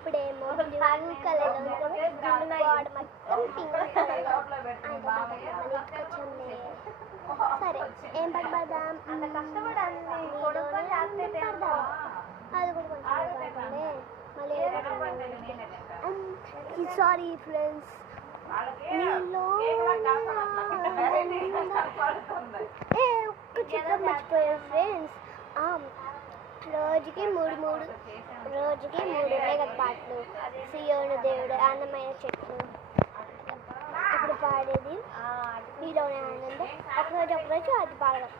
అప్పుడేమో blue colour గోడ మొత్తం పింక్ కలర్ సరే ఏం పాట పాడదాం అది కూడా కొంచెం మళ్ళీ సారీ ఫ్రెండ్స్ ఒక్క చిత్రం మర్చిపోయారు ఫ్రెండ్స్ రోజుకి మూడు ఉన్నాయి కదా పాటలు సియోను దేవుడు అందమైన చెట్లు ఇప్పుడు పాడేది నీలోనే ఆనందం ఒకరోజు అది పాడదాం